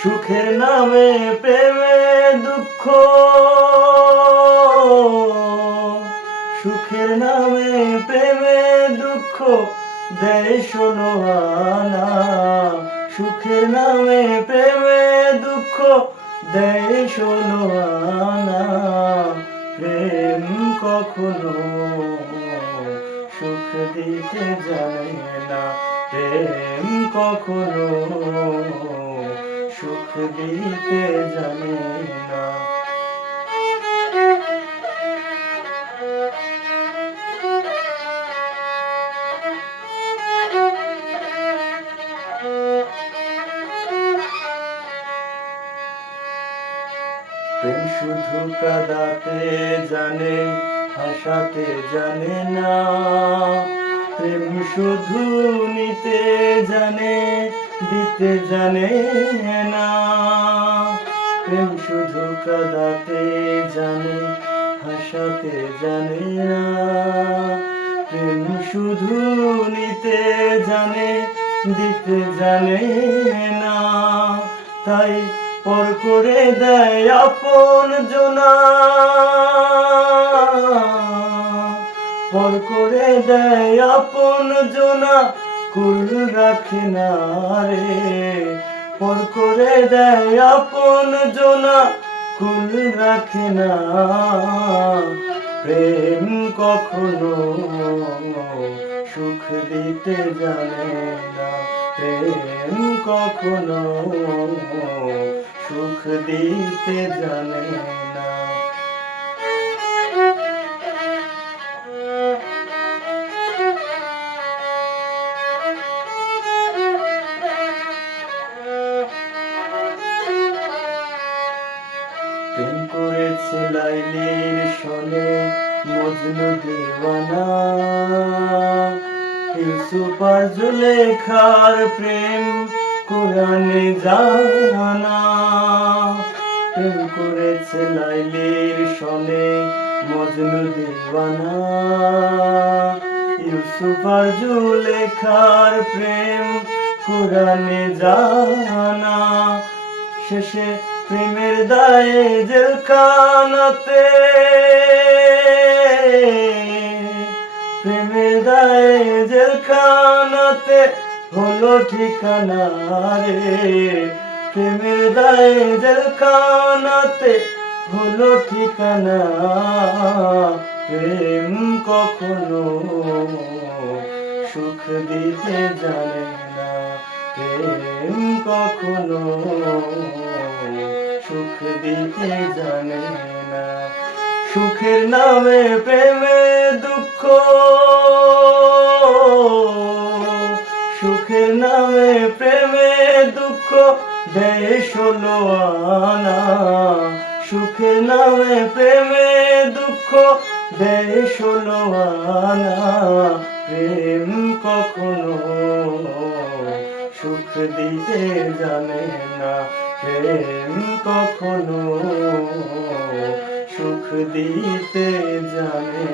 সুখের নামে প্রেমে দুঃখ, সুখের নামে প্রেমে দুঃখ দেয় ষোলো আনা। সুখের নামে প্রেমে দুঃখ দেয় ষোলো আনা। প্রেম কখনো সুখ দিতে জানে না, প্রেম কখনো সুখ দিতে জানে না। প্রেম শুধু কাঁদাতে জানে, হাসাতে জানে না। প্রেম শুধু নিতে জানে, দিতে জানে না। প্রেম শুধু কাঁদাতে জানে, হাসাতে জানে না। প্রেম শুধু নিতে জানে, দিতে জানে না। তাই পর করে দেয় আপন জনা, পর করে দেয় আপন জনা, কুল রাখে না রে। পর করে দেয় আপন জনা, কুল রাখে না। প্রেম কখনো সুখ দিতে জানে না, প্রেম কখনো সুখ দিতে জানে না। প্রেম করেছে লাইলির সনে মজনু দিওয়ানা। ইউসুফ আর জুলেখার প্রেম কোরআনে জানা। প্রেম করেছে লাইলির সনে মজনু দিওয়ানা। ইউসুফ আর জুলেখার প্রেম কোরআনে জানা। শেষে প্রেমের দায়ে জেলখানাতে, প্রেমের দায়ে জেলখানাতে হলো ঠিকানা রে। প্রেমের দায়ে জেলখানাতে হলো ঠিকানা। প্রেম কখনো সুখ দিতে জানে না, প্রেম কখনো সুখ দিতে জানে না। সুখের নামে প্রেমে দুঃখ, সুখের নামে প্রেমে দুঃখ দেয় ষোলো আনা। সুখের নামে প্রেমে দুঃখ দেয় ষোলো আনা। প্রেম কখনো সুখ দিতে জানে না, প্রেম কখনো সুখ দিতে জানে